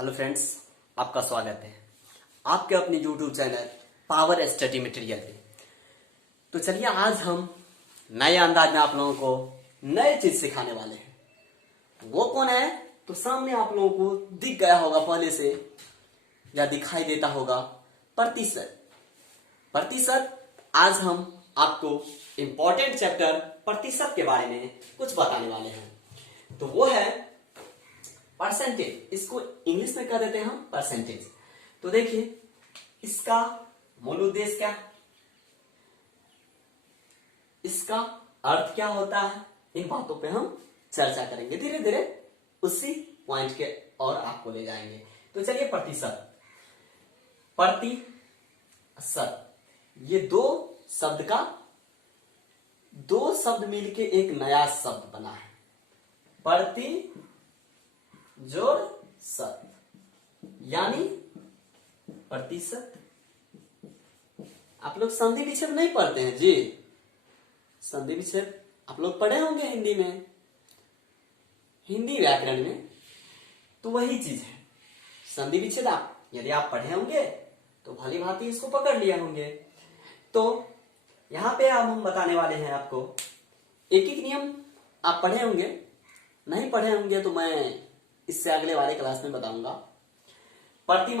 Hello friends, आपका स्वागत है आपके अपने YouTube channel power study material पे। तो चलिए आज हम नए अंदाज में आप लोगों को नए चीज सिखाने वाले हैं। वो कौन है तो सामने आप लोगों को दिख गया होगा पहले से या दिखाई देता होगा, प्रतिशत। प्रतिशत आज हम आपको इंपॉर्टेंट चैप्टर प्रतिशत के बारे में कुछ बताने वाले हैं। तो वो है परसेंटेज। इसको इंग्लिश में कह देते हैं हम परसेंटेज। तो देखिए इसका मूल उद्देश्य क्या है, इसका अर्थ क्या होता है, इन बातों पे हम चर्चा करेंगे धीरे धीरे, उसी पॉइंट के और आपको ले जाएंगे। तो चलिए प्रतिशत, प्रतिशत ये दो शब्द मिलके एक नया शब्द बना है, प्रति जोड़ शत, यानी प्रतिशत। आप लोग संधि विच्छेद नहीं पढ़ते हैं जी? संधि विच्छेद आप लोग पढ़े होंगे हिंदी में, हिंदी व्याकरण में। तो वही चीज है संधि विच्छेद। आप यदि आप पढ़े होंगे तो भली भांति इसको पकड़ लिया होंगे। तो यहां पे अब हम बताने वाले हैं आपको एक एक नियम। आप पढ़े होंगे, नहीं पढ़े होंगे तो मैं इससे अगले वाले क्लास में बताऊंगा। प्रति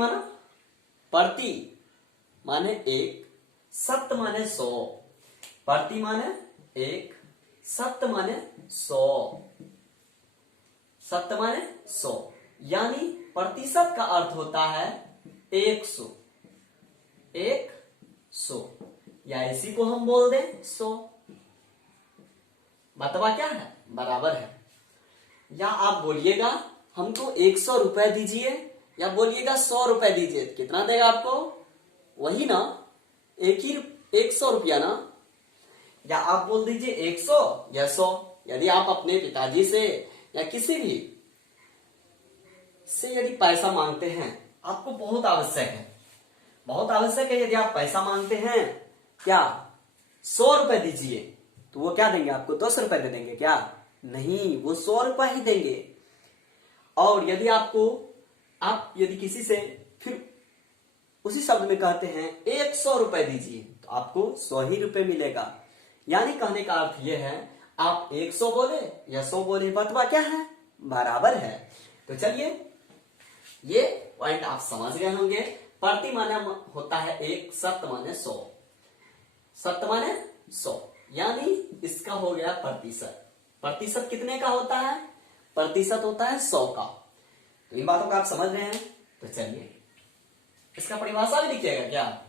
माने एक, सत्य माने 100। प्रति माने एक, सत्य माने 100, सत्य माने 100, यानी प्रतिशत का अर्थ होता है 100, 100, या इसी को हम बोल दें 100। बतवा क्या है, बराबर है। या आप बोलिएगा हमको 100 रुपए दीजिए, या बोलिएगा 100 रुपए दीजिए, कितना देगा आपको? वही ना, 100 रुपया ना। या आप बोल दीजिए 100 या 100। यदि आप अपने पिताजी से या किसी भी से यदि पैसा मांगते हैं, आपको बहुत आवश्यक है, बहुत आवश्यक है। यदि आप पैसा मांगते हैं, क्या 100 रुपए दीजिए, तो वो क्या देंगे आपको? 10 रुपए दे देंगे क्या? नहीं, वो 100 रुपए ही देंगे। और यदि आप यदि किसी से फिर उसी शब्द में कहते हैं 100 रुपए दीजिए, तो आपको 100 ही रुपए मिलेगा। यानी कहने का अर्थ यह है, आप 100 बोले या 100 बोले, बतवा क्या है, बराबर है। तो चलिए ये पॉइंट आप समझ गए होंगे। प्रति माने होता है 1, सत्य माने 100, सत्य माने 100, यानी इसका हो गया प्रतिशत। प्रतिशत कितने का होता है? प्रतिशत होता है 100 का। तो इन बातों को आप समझ रहे हैं। तो चलिए इसका परिभाषा भी लिखिएगा क्या?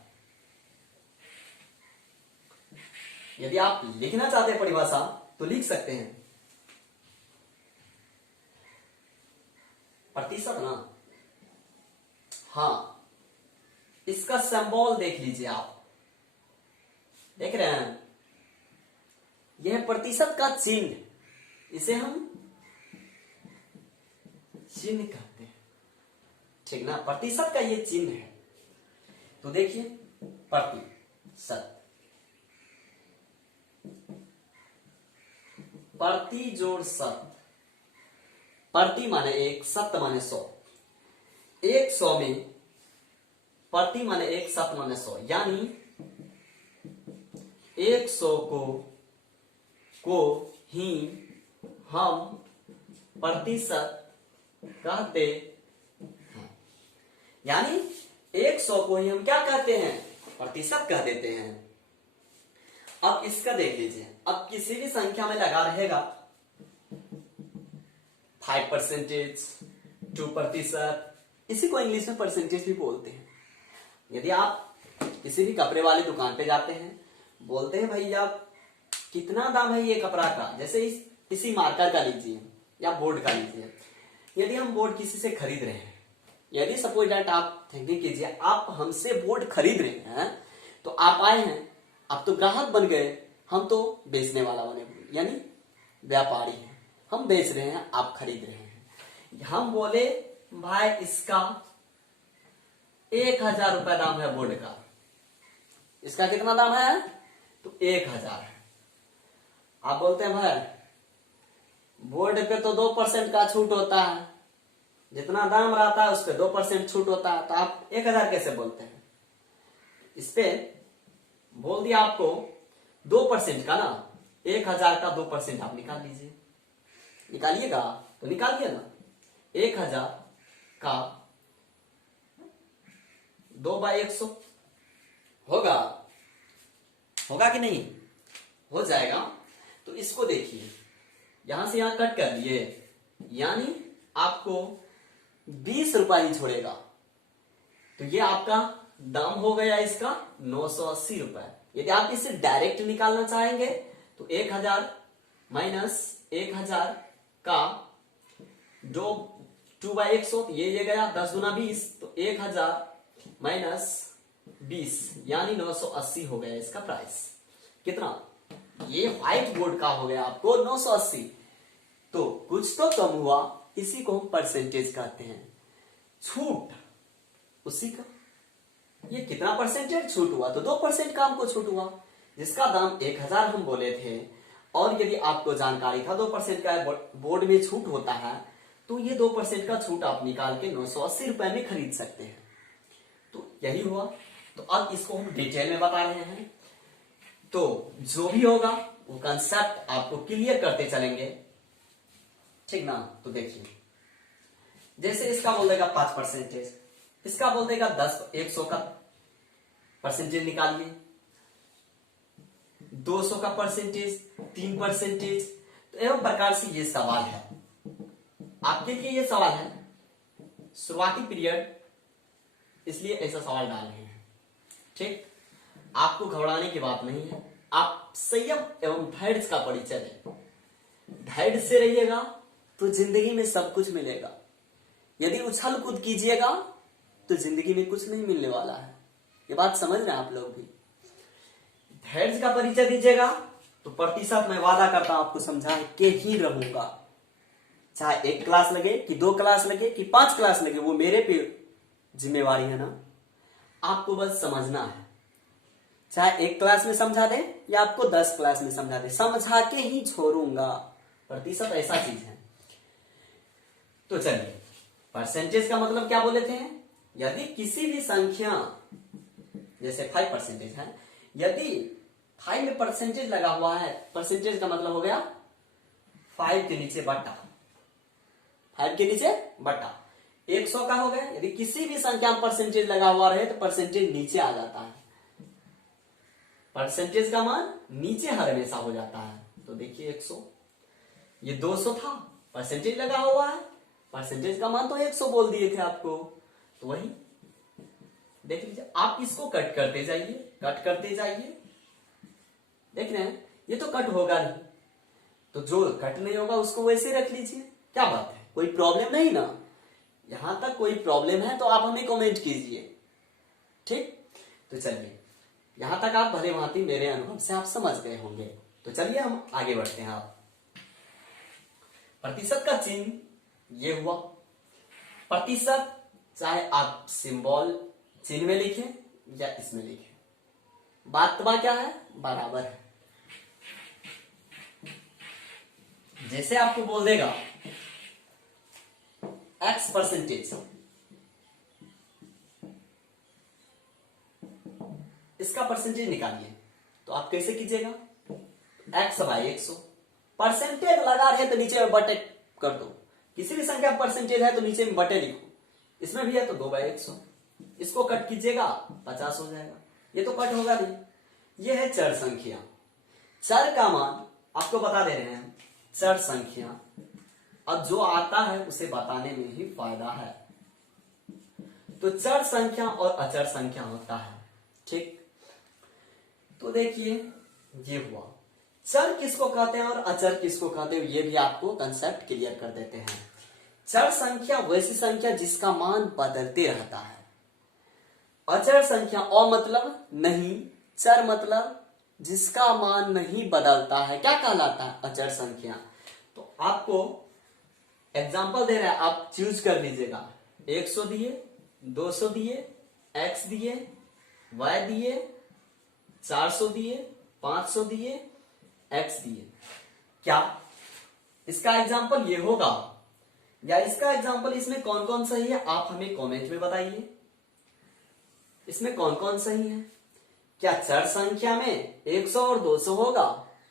यदि आप लिखना चाहते हैं परिभाषा तो लिख सकते हैं। प्रतिशत ना, हाँ, इसका सिंबल देख लीजिए आप, देख रहे हैं, यह प्रतिशत का चिन्ह, इसे हम चिन्ह कहते हैं, ठीक ना। प्रतिशत का ये चिन्ह है। तो देखिए प्रतिशत, प्रति जोड़ शत, प्रति माने 1, सत्य माने 100, 100 में प्रति माने 1, सत्य माने 100, यानी 100 को ही हम प्रतिशत कहते हैं। यानी 100 को ही हम क्या कहते हैं? प्रतिशत कह देते हैं। अब इसका देख लीजिए, अब किसी भी संख्या में लगा रहेगा 5%, 2%, इसी को इंग्लिश में परसेंटेज भी बोलते हैं। यदि आप किसी भी कपड़े वाले दुकान पे जाते हैं, बोलते हैं भैया कितना दाम है ये कपड़ा का, जैसे इसी मार्कर का लीजिए या बोर्ड का लीजिए। यदि हम बोर्ड किसी से खरीद रहे हैं, यदि सपोज दैट आप थिंकिंग कीजिए आप हमसे बोर्ड खरीद रहे हैं, तो आप आए हैं, आप तो ग्राहक बन गए, हम तो बेचने वाला बने, यानी व्यापारी हैं, हम बेच रहे हैं, आप खरीद रहे हैं। हम बोले भाई इसका 1000 रुपए दाम है बोर्ड का, इसका कितना दाम है? तो 1000 है। आप बोलते हैं भाई बोर्ड पे तो 2% का छूट होता है, जितना दाम रहता है उस पर 2% छूट होता है, तो आप 1000 कैसे बोलते हैं? इस पे बोल दिया आपको 2% का ना, 1000 का 2% आप निकाल लीजिए। निकालिएगा तो निकालिए ना, 1000 का 2/100 होगा, होगा कि नहीं? हो जाएगा। तो इसको देखिए, यहां से यहां कट कर दिए, यानी आपको 20 रुपए ही छोड़ेगा। तो ये आपका दाम हो गया इसका 980 रुपए। यदि आप इसे डायरेक्ट निकालना चाहेंगे तो 1000 माइनस 1000 का जो 2/100, ये गया 10 गुना 20, तो 1000 माइनस 20 यानी 980 हो गया इसका प्राइस। कितना? ये व्हाइट बोर्ड का हो गया आपको 980। तो कुछ तो कम हुआ, इसी को हम परसेंटेज कहते हैं। छूट उसी का, ये कितना परसेंटेज छूट हुआ? तो 2% का हमको छूट हुआ, जिसका दाम 1000 हम बोले थे। और यदि आपको जानकारी था 2% का बोर्ड में छूट होता है, तो ये 2% का छूट आप निकाल के 980 रुपए में खरीद सकते हैं। तो यही हुआ। तो अब इसको हम डिटेल में बता रहे हैं, तो जो भी होगा वो कंसेप्ट आपको क्लियर करते चलेंगे, ठीक ना? तो देखिए, जैसे इसका बोल देगा 5%, इसका बोल देगा 100 का परसेंटेज निकालिए, 200 का परसेंटेज, 3%। तो एवं प्रकार से ये सवाल है आपके लिए, ये सवाल है शुरुआती पीरियड, इसलिए ऐसा सवाल डाल रहे हैं, ठीक? आपको घबराने की बात नहीं है, आप संयम एवं धैर्य का परिचय दें। धैर्य से रहिएगा तो जिंदगी में सब कुछ मिलेगा। यदि उछल कूद कीजिएगा तो जिंदगी में कुछ नहीं मिलने वाला है। ये बात समझ रहे हैं आप लोग भी? धैर्य का परिचय दीजिएगा तो प्रतिशत मैं वादा करता हूं आपको समझा के ही रहूंगा। चाहे 1 क्लास लगे कि 2 क्लास लगे कि 5 क्लास लगे, वो मेरे पे जिम्मेवारी है ना, आपको बस समझना है। चाहे 1 क्लास में समझा दे या आपको 10 क्लास में समझा दे, समझा के ही छोड़ूंगा। प्रतिशत ऐसा चीज है। तो चलिए, परसेंटेज का मतलब क्या बोले थे? यदि किसी भी संख्या, जैसे 5% है, यदि 5 में परसेंटेज लगा हुआ है, परसेंटेज का मतलब हो गया 5 के नीचे बट्टा, 5 के नीचे बट्टा 100 का हो गया। यदि किसी भी संख्या में परसेंटेज लगा हुआ रहे तो परसेंटेज नीचे आ जाता है, परसेंटेज का मान नीचे हर हमेशा हो जाता है। तो देखिए 100, ये 200 था, परसेंटेज लगा हुआ है, परसेंटेज का मान तो 100 बोल दिए थे आपको, तो वही देख लीजिए। आप इसको कट करते जाइए, कट करते जाइए, देख रहे हैं ये तो कट होगा नहीं, तो जो कट नहीं होगा उसको वैसे रख लीजिए। क्या बात है, कोई प्रॉब्लम नहीं ना? यहां तक कोई प्रॉब्लम है तो आप हमें कमेंट कीजिए, ठीक? तो चलिए, यहां तक आप भले भांति मेरे अनुभव से आप समझ गए होंगे। तो चलिए हम आगे बढ़ते हैं। आप प्रतिशत का चिन्ह ये हुआ प्रतिशत, चाहे आप सिंबल चिन्ह में लिखें या इसमें लिखें, बात क्या है? बराबर है। जैसे आपको बोल देगा X%, इसका परसेंटेज निकालिए, तो आप कैसे कीजिएगा? X/100, परसेंटेज लगा रहे तो नीचे में बटे कर दो। किसी भी संख्या परसेंटेज है तो नीचे में बटे लिखो। इसमें भी है तो 2/100, इसको कट कीजिएगा 50 हो जाएगा। ये तो कट होगा नहीं। ये है चर संख्या। चर का मान आपको बता दे रहे हैं, चर संख्या, अब जो आता है उसे बताने में ही फायदा है। तो चर संख्या और अचर संख्या होता है, ठीक? तो देखिए, ये हुआ चर किसको कहते हैं और अचर किसको कहते हैं, ये भी आपको कंसेप्ट क्लियर कर देते हैं। चर संख्या वैसी संख्या जिसका मान बदलते रहता है। अचर संख्या अ मतलब नहीं, चर मतलब जिसका मान नहीं बदलता है, क्या कहलाता है? अचर संख्या। तो आपको एग्जांपल दे रहा है, आप चूज कर लीजिएगा। 100 दिए, 200 दिए, x दिए, y दिए, 400 दिए, 500 दिए, x दिए। क्या इसका एग्जांपल ये होगा या इसका एग्जाम्पल इसमें कौन कौन सही है आप हमें कमेंट में बताइए। इसमें कौन कौन सही है? क्या चर संख्या में 100 और 200 होगा?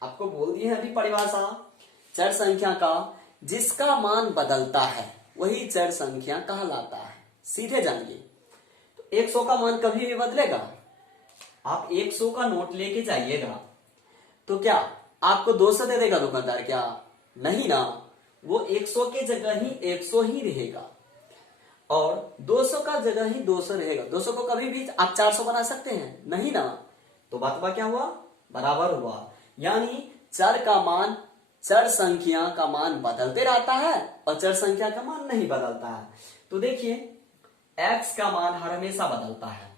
आपको बोल दिए हैं अभी परिभाषा, चर संख्या का जिसका मान बदलता है वही चर संख्या कहलाता है। सीधे जानिए, तो 100 का मान कभी भी बदलेगा? आप 100 का नोट लेके जाइएगा तो क्या आपको 200 दे देगा दुकानदार? क्या नहीं ना, वो 100 के जगह ही 100 ही रहेगा और 200 का जगह ही 200 रहेगा। 200 को कभी भी आप 400 बना सकते हैं? नहीं ना। तो बात क्या हुआ? बराबर हुआ। यानी चर का मान, चर संख्या का मान बदलते रहता है और चर संख्या का मान नहीं बदलता है। तो देखिए x का मान हर हमेशा बदलता है।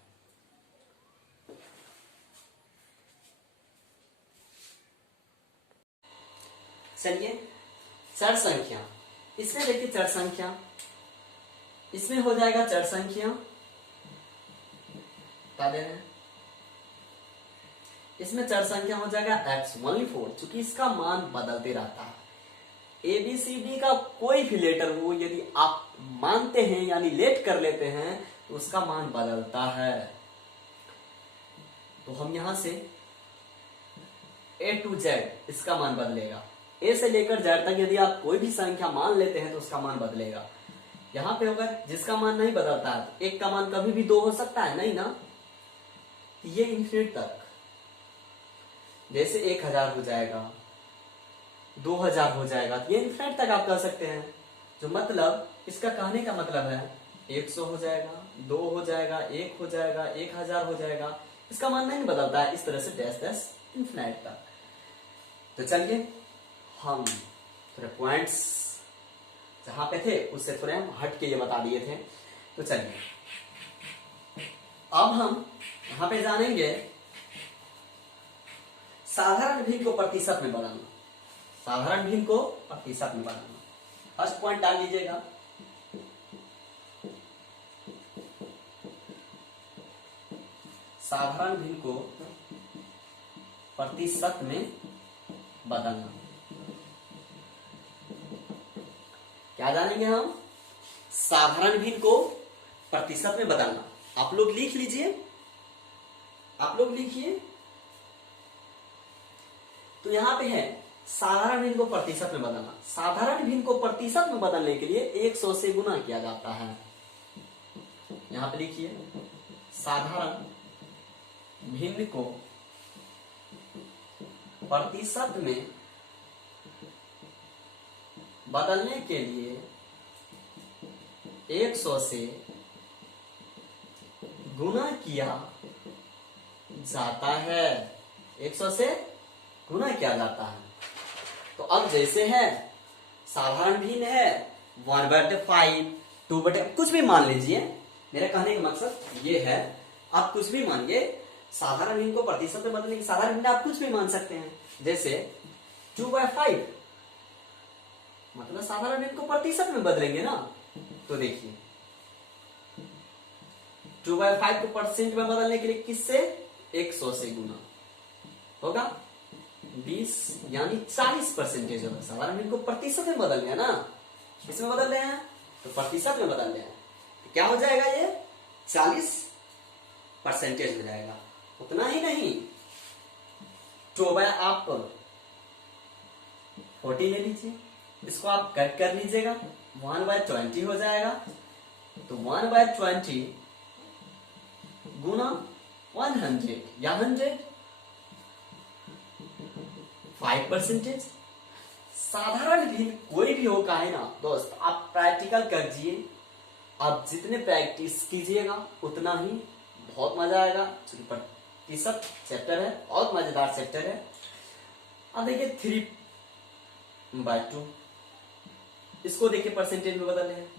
चलिए चर संख्या, इसमें देखिए चर संख्या, इसमें हो जाएगा चर संख्या, बता दे रहे हैं, इसमें चर संख्या हो जाएगा x ओनली 4, चूंकि इसका मान बदलते रहता है। ABCD का कोई भी लेटर हो यदि आप मानते हैं यानी लेट कर लेते हैं तो उसका मान बदलता है। तो हम यहां से A to Z इसका मान बदलेगा। A से लेकर Z तक यदि आप कोई भी संख्या मान लेते हैं तो उसका मान बदलेगा। यहां पे होगा जिसका मान नहीं बदलता है, तो एक का मान कभी भी 2 हो सकता है? नहीं ना। ये इन्फिनिट तक, जैसे 1000 हो जाएगा, 2000 हो जाएगा, तो ये इन्फिनिट तक आप कह सकते हैं। जो मतलब इसका कहने का मतलब है 100 हो जाएगा, 2 हो जाएगा, 1 हो जाएगा, 1000 हो जाएगा, इसका मान नहीं बदलता है। इस तरह से डैश डैश इन्फिनिट तक। तो चलिए हम थोड़े पॉइंट्स जहां पे थे उससे थोड़े हम हट के ये बता दिए थे। तो चलिए अब हम यहां पे जानेंगे साधारण भिन्न को प्रतिशत में बदलना। साधारण भिन्न को प्रतिशत में बदलना, फर्स्ट पॉइंट डाल लीजिएगा। साधारण भिन्न को प्रतिशत में बदलना। क्या जानेंगे हम? साधारण भिन्न को प्रतिशत में बदलना। आप लोग लिख लीजिए, आप लोग लिखिए। तो यहां पे है साधारण भिन्न को प्रतिशत में बदलना। साधारण भिन्न को प्रतिशत में बदलने के लिए 100 से गुना किया जाता है। यहां पे लिखिए साधारण भिन्न को प्रतिशत में बदलने के लिए 100 से गुना किया जाता है। 100 से गुना किया जाता है। तो अब जैसे है साधारण भिन्न है 1/5, 2/, कुछ भी मान लीजिए। मेरा कहने का मकसद ये है, आप कुछ भी मानिए। साधारण भिन्न को प्रतिशत में बदलने की साधारण भिन्न आप कुछ भी मान सकते हैं। जैसे 2/5 मतलब साधारण भिन्न को प्रतिशत में बदलेंगे ना। तो देखिए 2/5 को परसेंट में बदलने के लिए किससे? 100 से गुना होगा 20 यानी 40% होगा। साधारण भिन्न को प्रतिशत में बदल गया ना, किसमें बदल रहे हैं? तो प्रतिशत में बदल रहे हैं। तो क्या हो जाएगा? ये 40% हो जाएगा। उतना ही नहीं, 2/आप 40 ले लीजिए, इसको आप कट कर लीजिएगा, 1/20 हो जाएगा। तो 1/20 गुना 100 या 100 5%। साधारण भिन्न कोई भी होगा है ना दोस्त, आप प्रैक्टिकल कीजिए। आप जितने प्रैक्टिस कीजिएगा उतना ही बहुत मजा आएगा। चूंकि प्रतिशत चैप्टर है, बहुत मजेदार चैप्टर है। अब देखिए 3/2, इसको देखिए परसेंटेज में बदल रहे हैं।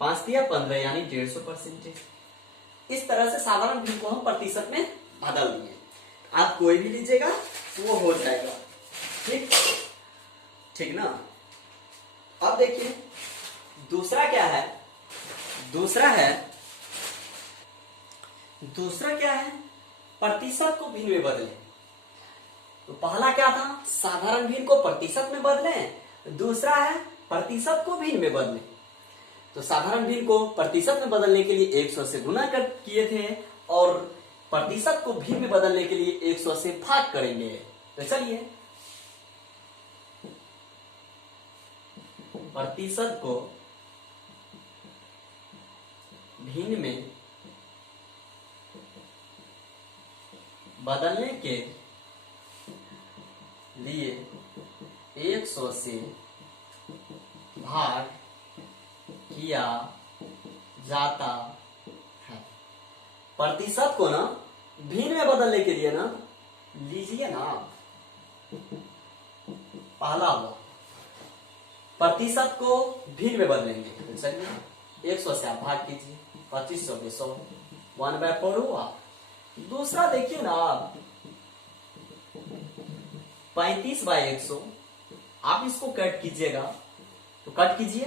5 दिया 15 यानी 150%। इस तरह से साधारण भिन्न को हम प्रतिशत में बदल दिए। आप कोई भी लीजिएगा वो हो जाएगा। ठीक ठीक ना। अब देखिए दूसरा क्या है? दूसरा क्या है? प्रतिशत को भिन्न में बदले। तो पहला क्या था, साधारण भिन्न को प्रतिशत में बदलें, दूसरा है प्रतिशत को भिन्न में बदलें। तो साधारण भिन्न को प्रतिशत में बदलने के लिए 100 से गुना कर किए थे और प्रतिशत को भिन्न में बदलने के लिए 100 से भाग करेंगे। तो चलिए प्रतिशत को भिन्न में बदलने के लिए 100 से भाग किया जाता है। प्रतिशत को ना भिन्न में बदलने के लिए ना लीजिए ना, पहला हुआ प्रतिशत को भिन्न में बदलेंगे। तो चलिए 100 से आप भाग कीजिए, 2500 पे 100, 1/4 हुआ। दूसरा देखिए ना आप 35/100, आप इसको कट कीजिएगा तो कट कीजिए,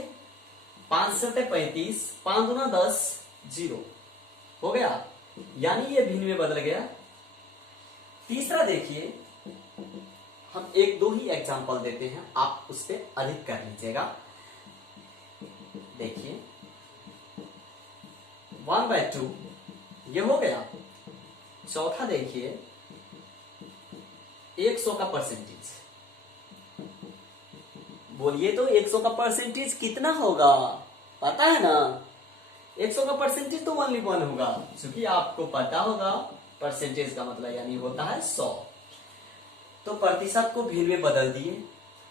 5 से 35, 5 दूना 10, 0 हो गया, यानी ये भिन्न में बदल गया। तीसरा देखिए, हम एक दो ही एग्जांपल देते हैं, आप उस पर अधिक कर लीजिएगा। देखिए 1/2 ये हो गया। चौथा देखिए 100 का परसेंटेज, बोलिए तो 100 का परसेंटेज कितना होगा, पता है ना? 100 का परसेंटेज तो 1 होगा, क्योंकि आपको पता होगा परसेंटेज का मतलब यानी होता है 100। तो प्रतिशत को भिन्न में बदल दिए,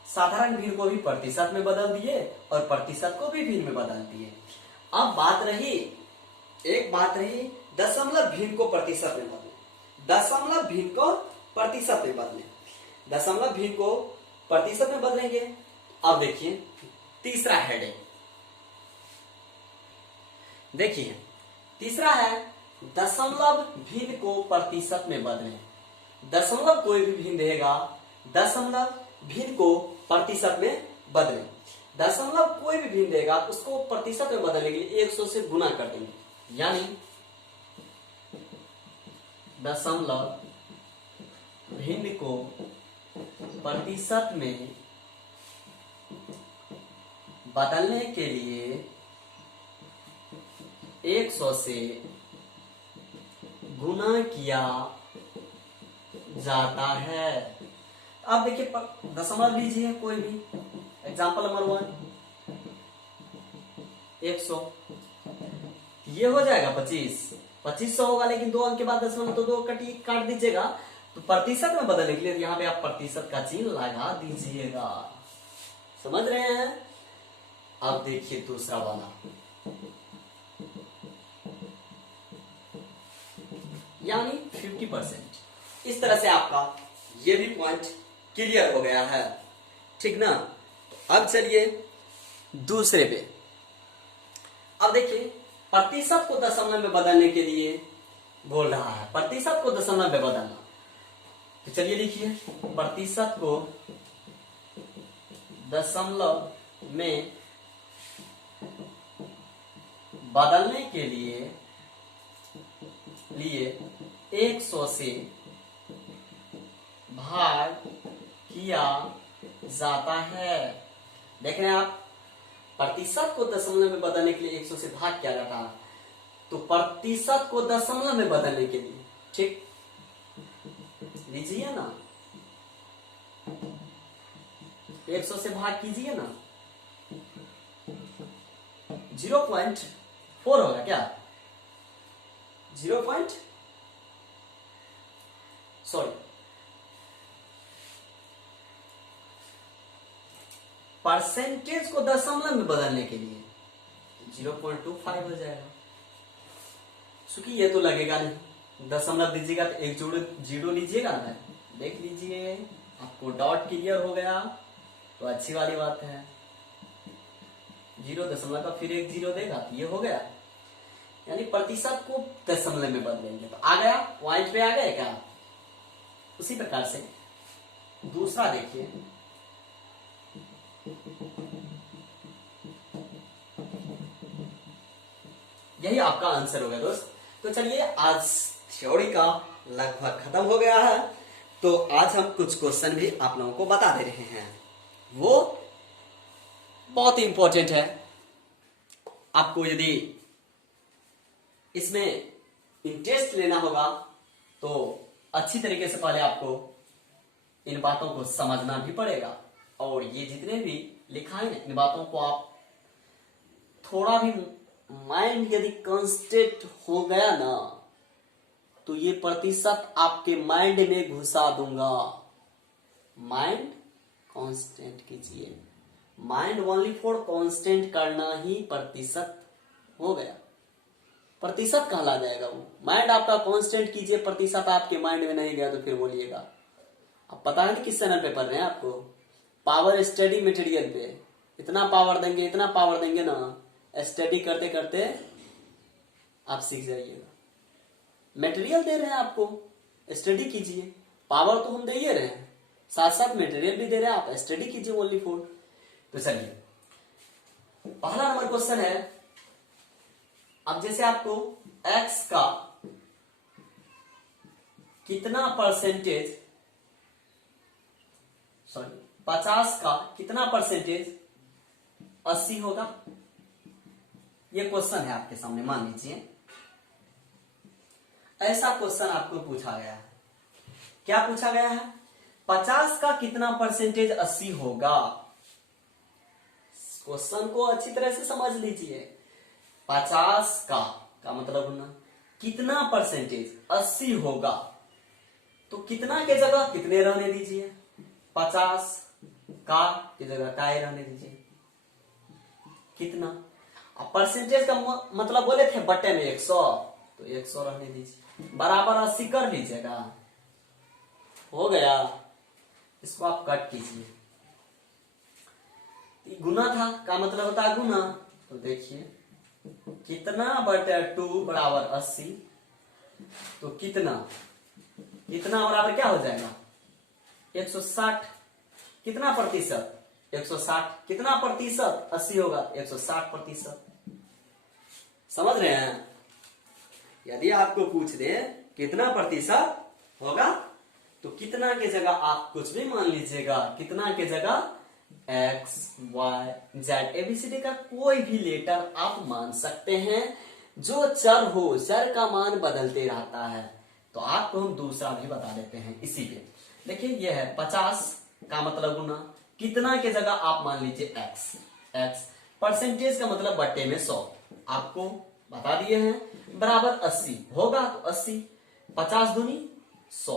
साधारण भिन्न को भी प्रतिशत में बदल दिए और प्रतिशत को भी भिन्न में बदल दिए। अब एक बात रही दशमलव भिन्न को प्रतिशत में बदले, दशमलव भिन्न को प्रतिशत में बदले, दशमलव भिन्न को प्रतिशत में बदलेंगे। अब देखिए तीसरा हेडिंग, देखिए तीसरा है दशमलव भिन्न को प्रतिशत में बदलें। दशमलव कोई भी भिन्न देगा, दशमलव भिन्न को प्रतिशत में बदलें। दशमलव कोई भी भिन्न देगा उसको प्रतिशत में बदलने के लिए 100 से गुना कर देंगे, यानी दशमलव भिन्न को प्रतिशत में बदलने के लिए 100 से गुना किया जाता है। अब देखिए दशमलव लीजिए कोई भी, एग्जांपल नंबर 1 100, ये हो जाएगा 2500 होगा, लेकिन 2 अंक के बाद दशमलव तो 2 काट दीजिएगा। तो प्रतिशत में बदलने के लिए यहाँ पे आप प्रतिशत का चिन्ह लगा दीजिएगा, समझ रहे हैं? अब देखिए दूसरा वाला, यानी 50%। इस तरह से आपका ये भी पॉइंट क्लियर हो गया है, ठीक ना? अब चलिए दूसरे पे। अब देखिए प्रतिशत को दशमलव में बदलने के लिए बोल रहा है, प्रतिशत को दशमलव में बदलना। तो चलिए लिखिए, प्रतिशत को दशमलव में बदलने के लिए 100 से भाग किया जाता है। देख रहे हैं आप, प्रतिशत को दशमलव में बदलने के लिए 100 से भाग किया जाता है। तो प्रतिशत को दशमलव में बदलने के लिए, ठीक, लीजिए ना, 100 से भाग कीजिए ना, 0.4 होगा क्या? 0. सॉरी, परसेंटेज को दशमलव में बदलने के लिए 0.25 हो जाएगा, क्योंकि ये तो लगेगा नहीं, दशमलव दीजिएगा तो एक जीरो लीजिएगा ना। देख लीजिए, आपको डॉट क्लियर हो गया तो अच्छी वाली बात है। 0 दशमलव का फिर एक 0 देगा तो ये हो गया, यानी प्रतिशत को दशमलव में बदलेंगे। तो आ गया, पॉइंट पे आ गए क्या? उसी प्रकार से दूसरा देखिए, यही आपका आंसर होगा दोस्त। तो चलिए आज थ्योरी का लगभग खत्म हो गया है। तो आज हम कुछ क्वेश्चन भी आप लोगों को बता दे रहे हैं, वो बहुत ही इंपॉर्टेंट है। आपको यदि इसमें इंटरेस्ट लेना होगा तो अच्छी तरीके से पहले आपको इन बातों को समझना भी पड़ेगा, और ये जितने भी लिखा है ना, इन बातों को आप थोड़ा भी माइंड यदि कांस्टेंट हो गया ना, तो ये प्रतिशत आपके माइंड में घुसा दूंगा। माइंड कांस्टेंट कीजिए, माइंड ओनली फॉर कांस्टेंट करना ही प्रतिशत हो गया। प्रतिशत कहला जाएगा वो। माइंड आपका कांस्टेंट कीजिए, प्रतिशत आपके माइंड में नहीं गया तो फिर बोलिएगा। अब पता है किस चैनल पे पढ़ रहे हैं आपको, पावर स्टडी मटेरियल पे। इतना पावर देंगे ना, स्टडी करते करते आप सीख जाइएगा। मटेरियल दे रहे हैं आपको, स्टडी कीजिए। पावर तो हम दे ही रहे हैं, साथ साथ मटेरियल भी दे रहे हैं, आप स्टडी कीजिए ओनली फॉर। तो चलिए पहला नंबर क्वेश्चन है। अब जैसे आपको x का कितना परसेंटेज, 50 का कितना परसेंटेज 80 होगा, ये क्वेश्चन है आपके सामने। मान लीजिए ऐसा क्वेश्चन आपको पूछा गया है। क्या पूछा गया है? 50 का कितना परसेंटेज 80 होगा। क्वेश्चन को अच्छी तरह से समझ लीजिए। 50 का मतलब ना कितना परसेंटेज 80 होगा, तो कितना के जगह कितने रहने दीजिए, 50 का की जगह का रहने दीजिए। कितना अब परसेंटेज का मतलब बोले थे बट्टे में 100, तो 100 रहने दीजिए। बराबर 80 कर लीजिएगा, हो गया। इसको आप कट कीजिए। गुना था का मतलब होता है गुना, तो देखिए कितना बटे 2 बराबर 80, तो कितना बराबर क्या हो जाएगा 160। कितना प्रतिशत 160, कितना प्रतिशत 80 होगा 160%। समझ रहे हैं? यदि आपको पूछ दे कितना प्रतिशत होगा, तो कितना के जगह आप कुछ भी मान लीजिएगा। कितना के जगह x, y, z, ABCD का कोई भी लेटर आप मान सकते हैं। जो चर हो, चर का मान बदलते रहता है। तो आपको हम दूसरा भी बता देते हैं इसी पे। देखिए ये है 50 का मतलब गुना, कितना के जगह आप मान लीजिए x, परसेंटेज का मतलब बट्टे में 100 आपको बता दिए हैं, बराबर 80 होगा, तो 80, 50 दूनी 100,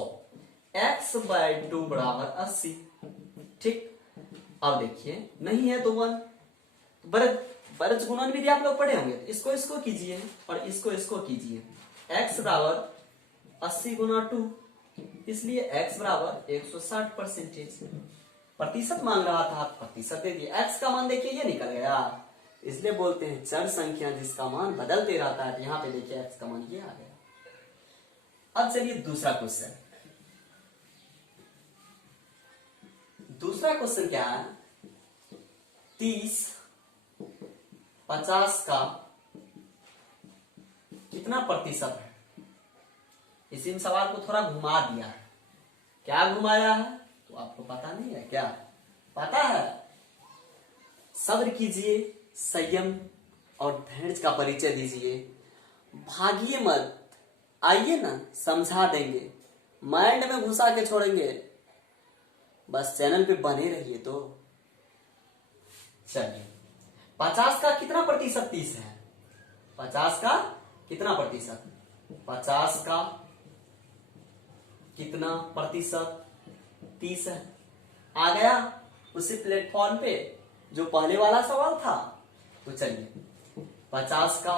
x/2 बराबर 80। ठीक, अब देखिए नहीं है तो 1, बरज गुणन विधि आप लोग पढ़े होंगे, इसको कीजिए और इसको कीजिए। x बराबर 80 गुना 2, इसलिए x बराबर 160%। प्रतिशत मांग रहा था, प्रतिशत दे दिए। x का मान देखिए ये निकल गया, इसलिए बोलते हैं चर संख्या जिसका मान बदलते रहता है। यहां पे देखिए x का मान ये आ गया। अब चलिए दूसरा क्वेश्चन। दूसरा क्वेश्चन क्या है? 30 50 का कितना प्रतिशत है। इसी सवाल को थोड़ा घुमा दिया है। क्या घुमाया है तो आपको पता नहीं है क्या? पता है? सब्र कीजिए, संयम और धैर्य का परिचय दीजिए। भागिए मत, आइए ना समझा देंगे, माइंड में घुसा के छोड़ेंगे। बस चैनल पे बने रहिए। तो चलिए 50 का कितना प्रतिशत 30 है। 50 का कितना प्रतिशत, 50 का कितना प्रतिशत 30 है। आ गया उसी प्लेटफॉर्म पे जो पहले वाला सवाल था। तो चलिए 50 का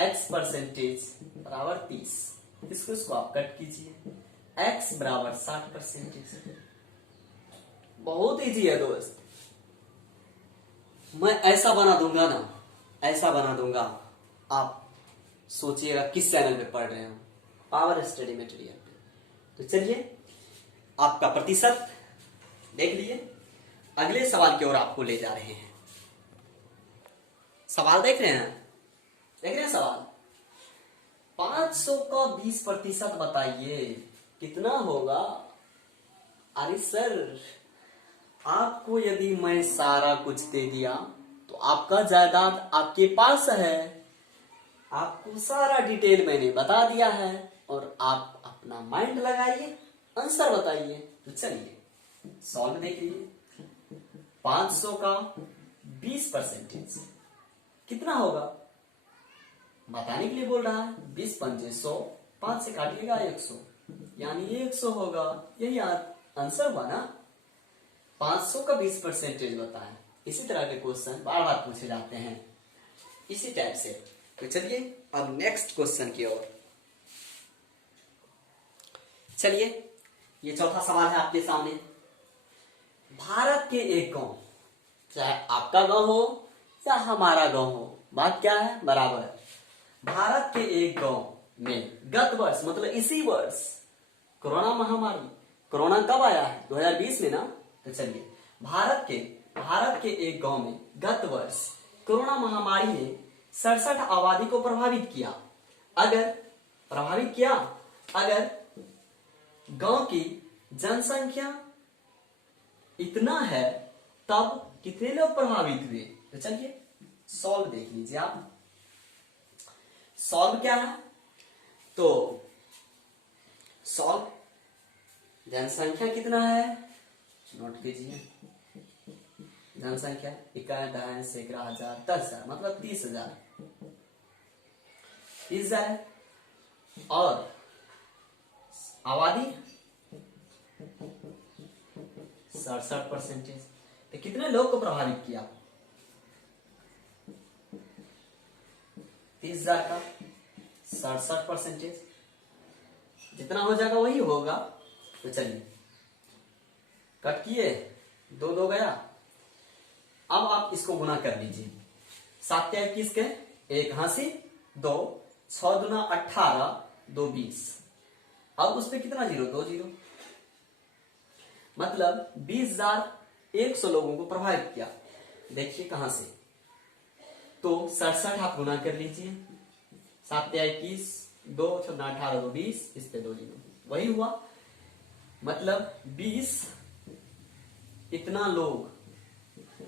x परसेंटेज बराबर 30, इसको आप कट कीजिए। x बराबर 60%। बहुत इजी है दोस्त। मैं ऐसा बना दूंगा ना, ऐसा बना दूंगा, आप सोचिएगा किस चैनल पे पढ़ रहे हैं, पावर स्टडी मटेरियल पे। तो चलिए आपका प्रतिशत देख लिए। अगले सवाल की ओर आपको ले जा रहे हैं। सवाल देख रहे हैं? देख रहे हैं सवाल? 500 का 20% बताइए कितना होगा। अरे सर, आपको यदि मैं सारा कुछ दे दिया तो आपका जायदाद आपके पास है। आपको सारा डिटेल मैंने बता दिया है और आप अपना माइंड लगाइए, आंसर बताइए। तो चलिए सॉल्व देख लीजिए। 500 का 20% कितना होगा बताने के लिए बोल रहा है। 20 पंजे 100, 5 से काटिएगा 100, यानी 100 होगा। यही आंसर हुआ ना। 500 का 20% बताएं। इसी तरह के क्वेश्चन बार बार पूछे जाते हैं इसी टाइप से। तो चलिए अब नेक्स्ट क्वेश्चन की ओर चलिए। ये चौथा सवाल है आपके सामने। भारत के एक गांव, चाहे आपका गांव हो या हमारा गांव हो, बात क्या है, बराबर है। भारत के एक गांव में गत वर्ष, मतलब इसी वर्ष, कोरोना महामारी, कोरोना कब आया है 2020 में ना। तो चलिए, भारत के एक गांव में गत वर्ष कोरोना महामारी ने 67 आबादी को प्रभावित किया। अगर गांव की जनसंख्या इतना है तब कितने लोग प्रभावित हुए। तो चलिए सॉल्व देख लीजिए आप। सॉल्व क्या है, तो सॉल्व जनसंख्या कितना है, नोट कीजिए। जनसंख्या 51, 2, 11, 1000, 10,000, मतलब 30,000 है। और आबादी 67%। तो कितने लोग को प्रभावित किया, 30,000 का 67%, जितना हो जाएगा वही होगा। तो चलिए कट किए, 2 गया। अब आप इसको गुना कर लीजिए। 7 या 21 के 1 हासी 2, 6 दूना 18, 2 20। अब उस पर कितना जीरो, 2 जीरो, मतलब 20,100 लोगों को प्रभावित किया। देखिए कहां से, तो 67 आप गुना कर लीजिए। 7 या 21, 2 6 18, 2 20, इस पे 2 जीरो, वही हुआ। मतलब 20 इतना लोग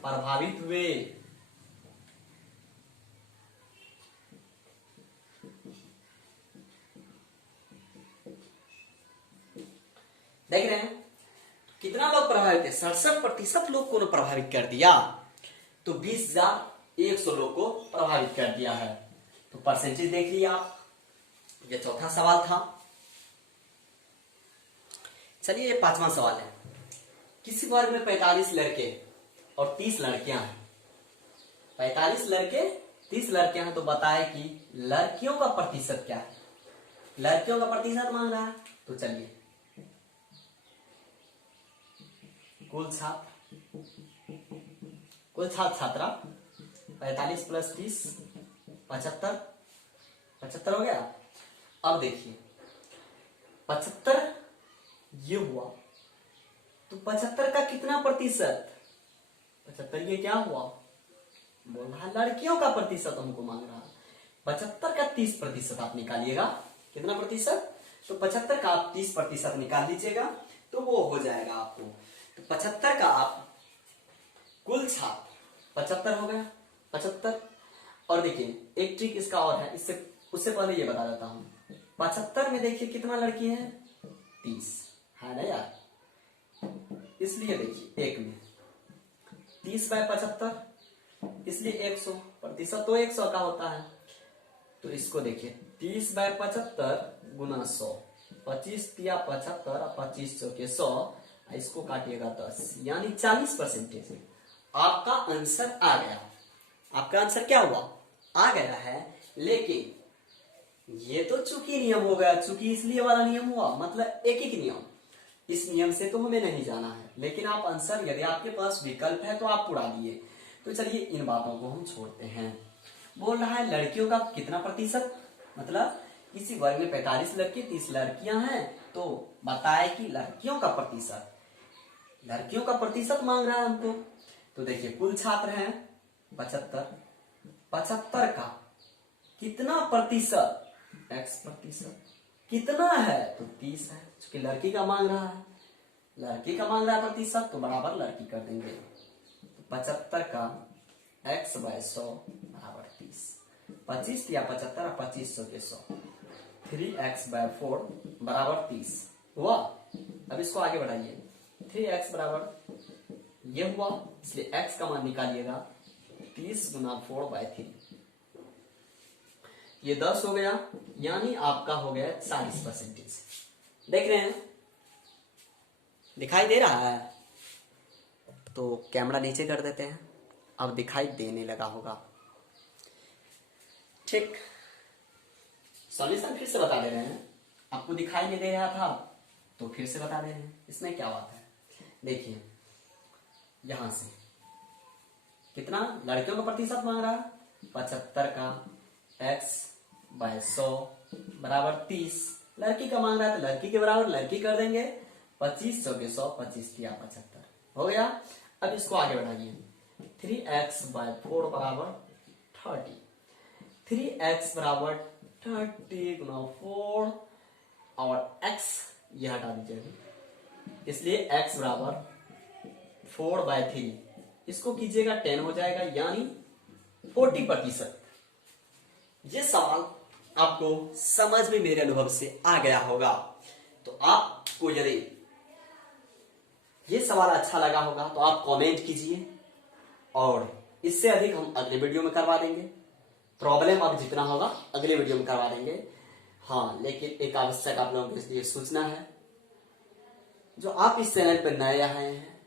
प्रभावित हुए। देख रहे हैं कितना लोग प्रभावित है, 67% लोग को प्रभावित कर दिया। तो 20,100 लोग को प्रभावित कर दिया है। तो परसेंटेज देख लिया आप। ये चौथा सवाल था। चलिए ये 5वां सवाल है। किसी वर्ग में 45 लड़के और 30 लड़कियां हैं। 45 लड़के 30 लड़कियां हैं, तो बताए कि लड़कियों का प्रतिशत क्या है। लड़कियों का प्रतिशत मांग रहा है। तो चलिए कुल छात्र छात्रा 45 + 30 75 हो गया। अब देखिए 75 ये हुआ, तो 75 का कितना प्रतिशत, 75 ये क्या हुआ, बोल रहा है लड़कियों का प्रतिशत हमको मांग रहा है। 75 का 30% आप निकालिएगा। कितना प्रतिशत, तो 75 का आप 30% निकाल लीजिएगा, तो वो हो जाएगा आपको। तो 75 का आप कुल छात्र 75 हो गया, 75। और देखिए एक ट्रिक इसका और है, इससे उससे पहले ये बता देता हूं। 75 में देखिए कितना लड़की है, 30 है ना यार। इसलिए देखिए एक में 30/75, इसलिए 100%, तो 100 का होता है। तो इसको देखिए 30/75 गुना 100, 25 तिया 75 और 25 चौके 100, इसको काटिएगा 10, यानी 40%। आपका आंसर आ गया। आपका आंसर क्या हुआ, आ गया है। लेकिन ये तो चूंकि नियम हो गया, चूंकि इसलिए वाला नियम हुआ, मतलब एक ही नियम। इस नियम से तो हमें नहीं जाना है, लेकिन आप आंसर, यदि आपके पास विकल्प है तो आप उड़ा दिए। तो चलिए इन बातों को हम छोड़ते हैं। बोल रहा है लड़कियों का कितना प्रतिशत, मतलब किसी वर्ग में 45 लड़के 30 लड़कियां हैं, तो बताए कि लड़कियों का प्रतिशत मांग रहा है हमको। तो देखिए कुल छात्र हैं 75 का कितना प्रतिशत, x प्रतिशत कितना है, तो 30 है, क्योंकि लड़की का मांग रहा है। लड़की का मांग रहा है प्रतिशत, तो बराबर लड़की कर देंगे। 75 का x बाय 100 बराबर 30। 25 या 75 और 25 के 100, 3x बाय 4 बराबर 30 हुआ। अब इसको आगे बढ़ाइए, 3x बराबर ये हुआ, इसलिए x का मान निकालिएगा 30 गुना 4 बाय 3, ये 10 हो गया, यानी आपका हो गया 40%। देख रहे हैं, दिखाई दे रहा है? तो कैमरा नीचे कर देते हैं, अब दिखाई देने लगा होगा। ठीक, सॉल्यूशन फिर से बता दे रहे हैं। आपको दिखाई नहीं दे रहा था तो फिर से बता दे रहे हैं, इसमें क्या बात है। देखिए यहां से कितना लड़कियों का प्रतिशत मांग रहा है, 75 का x बाय 100 बराबर 30। लड़की का मांग रहा है तो लड़की के बराबर लड़की कर देंगे, 25 100 के 100, 25 या 75 हो गया। अब इसको आगे बढ़ाइए, 3x बाय 4 बराबर 30। 3x बराबर 30 गुना 4 और x ये हटा दीजिए, इसलिए x बराबर 4 बाय 3, इसको कीजिएगा 10 हो जाएगा, यानी 40%। ये सवाल आपको समझ में मेरे अनुभव से आ गया होगा। तो आपको यदि ये सवाल अच्छा लगा होगा तो आप कमेंट कीजिए, और इससे अधिक हम अगले वीडियो में करवा देंगे। प्रॉब्लम अब जितना होगा अगले वीडियो में करवा देंगे। हाँ, लेकिन एक आवश्यक आप लोगों के लिए सूचना है, जो आप इस चैनल पर नए आए हैं,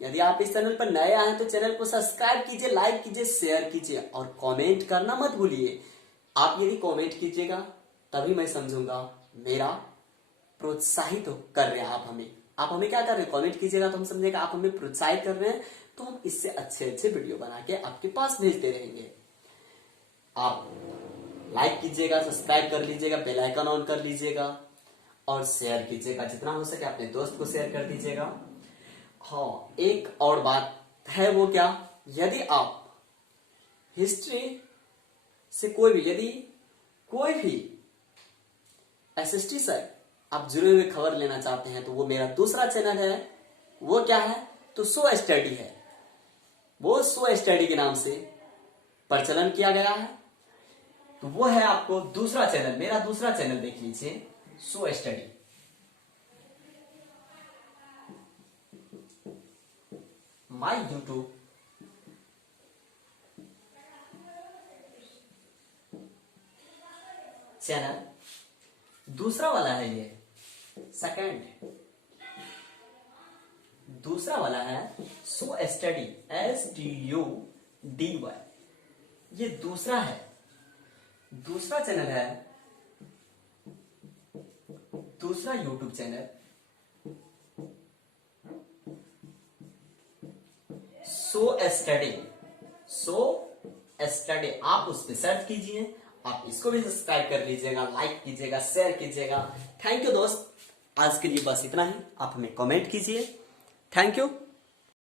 यदि आप इस चैनल पर नए आए हैं तो चैनल को सब्सक्राइब कीजिए, लाइक कीजिए, शेयर कीजिए और कमेंट करना मत भूलिए। आप यदि कमेंट कीजिएगा तभी मैं समझूंगा मेरा प्रोत्साहित कर रहे हैं आप हमें क्या कर रहे हैं, कमेंट कीजिएगा तो हम समझेगा आप हमें प्रोत्साहित कर रहे हैं, तो हम इससे अच्छे अच्छे वीडियो बना के आपके पास भेजते रहेंगे। आप लाइक कीजिएगा, सब्सक्राइब कर लीजिएगा, बेल आइकन ऑन कर लीजिएगा और शेयर कीजिएगा, जितना हो सके अपने दोस्त को शेयर कर दीजिएगा। हाँ, एक और बात है, वो क्या, यदि आप हिस्ट्री से यदि कोई भी एसएसटी से आप जुड़े हुए खबर लेना चाहते हैं तो वो मेरा दूसरा चैनल है। वो क्या है, तो सो स्टडी है। वो सो स्टडी के नाम से प्रचलन किया गया है, तो वो है आपको दूसरा चैनल, मेरा दूसरा चैनल देख लीजिए, so study. My YouTube channel दूसरा वाला है, ये सेकंड। दूसरा वाला है सो स्टडी, STUDY, ये दूसरा है, दूसरा चैनल है, दूसरा यूट्यूब चैनल सो स्टडी। आप उस पर सर्च कीजिए, आप इसको भी सब्सक्राइब कर लीजिएगा, लाइक कीजिएगा, शेयर कीजिएगा। थैंक यू दोस्त, आज के लिए बस इतना ही। आप हमें कमेंट कीजिए। Thank you.